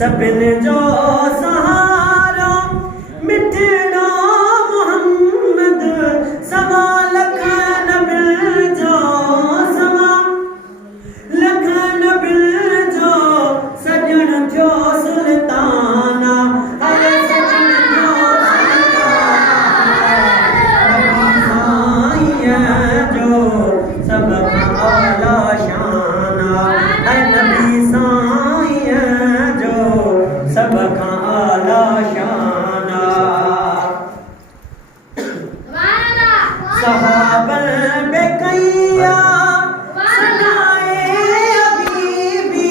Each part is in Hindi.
सभिन जो सहारो मिठड़ो मोहम्मद सवा लख नबिल जो सवा लख नबिल जो सजण थियो सुल्ताना अरे सजण थियो सुल्ताना जो सब आला शाना है नबी सब आला शाना सहाबल बेकैया सनाए हबीबी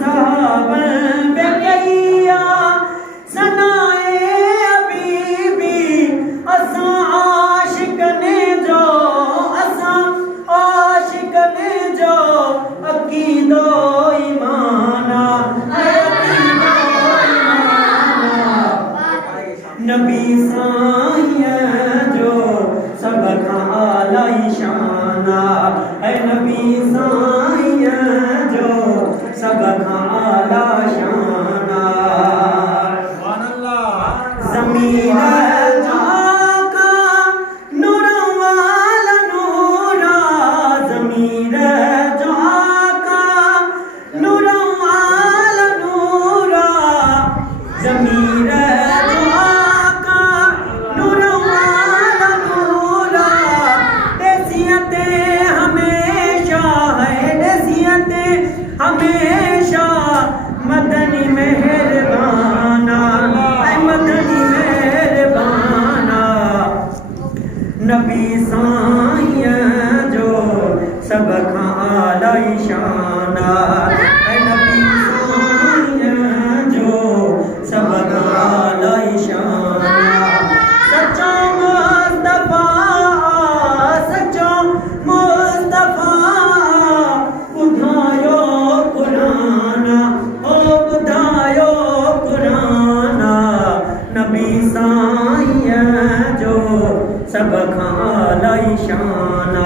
सहाबल बेकैया सनाए हबीबी असा आशिकने जो अकीदो ईमाना नबी साईं जो सब आला शाना है नबी साईं जो सब आला शाना ज़मीन जाका नूर वाला नूरा ज़मीन जाका नूर वाला नूरा ज़मीन हमेशा साईं जो सब खां आला शान